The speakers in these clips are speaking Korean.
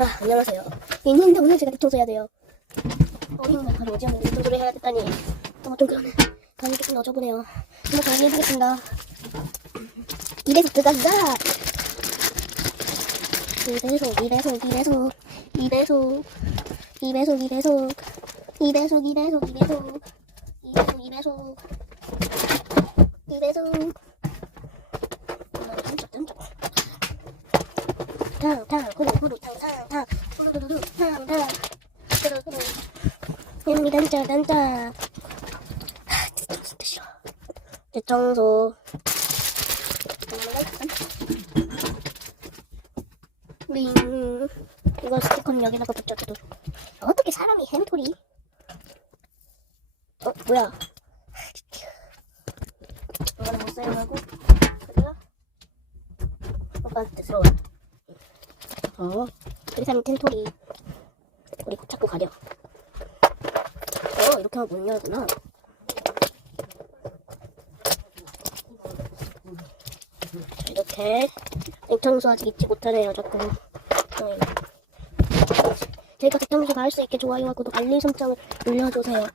아, 안녕하세요. 있는데 오늘 제가 뒷청소 해야 돼요. 어린 날 바로 오지 않는 뒷청소를 해야 됐다니. 너무 좀 그러네. 다음에 조금 넣어줘보네요. 한번 정리해보겠습니다. 이래서 들어간다. 이배속, 이배속, 이배속, 이배속, 이배속, 이배속, 이배속, 이배속, 이배속, 이배속, 이배속, 이배속. 탕, 탕, 후루, 후루, 탕, 탕, 탕, 후루루루, 탕, 탕, 후루, 후루. 음, 단짜, 단짜. 하, 진짜, 싫어. 대청소. 링. 이거 스티커는 여기다가 붙여줘도. 어떻게 사람이 햄토리? 어, 뭐야. 이거는 못 사용하고. 그래요? 오빠한테 들어와. 어, 그리사님 텐토리. 우리 자꾸 가려. 어, 이렇게 하면 못 열구나. 자, 이렇게. 냉청소 아직 잊지 못하네요, 조금. 네. 제가 객청소가 할 수 있게 좋아요와 구독, 알림 설정을 눌러주세요.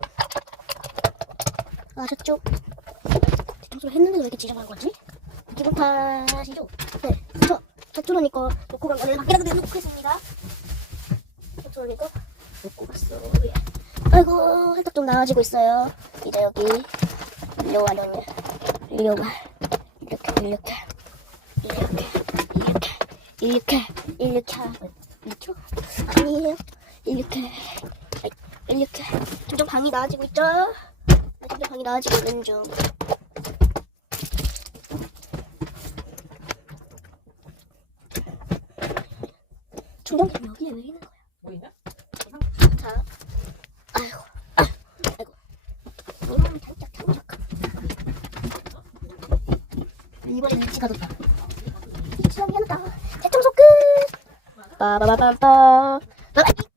아셨죠? 객청소를 했는데 왜 이렇게 지저분한 거지? 기분 탓이죠? 네, 그쵸? 저쪽으니까 놓고 간 거는 밖에다 그대로 놓고 있습니다. 저쪽으니까 놓고 갔어. 예. 아이고, 살짝 좀 나아지고 있어요. 이제 여기, 려냐 일려와. 이렇게, 이렇게, 이렇게, 이렇게, 이렇게, 이렇게 이렇게? 아니에요. 이렇게, 이렇게. 점점 방이 나아지고 있죠? 아, 점점 방이 나아지고 있는 중. 충전기 여기에 왜 있는 거야? 뭐 있냐? 자, 아이고, 아, 아이고, 이놈 단짝 단짝. 이번에 위치가 더 나. 위치가 미안하다. 대청소 끝. 빠바바밤빠. 아,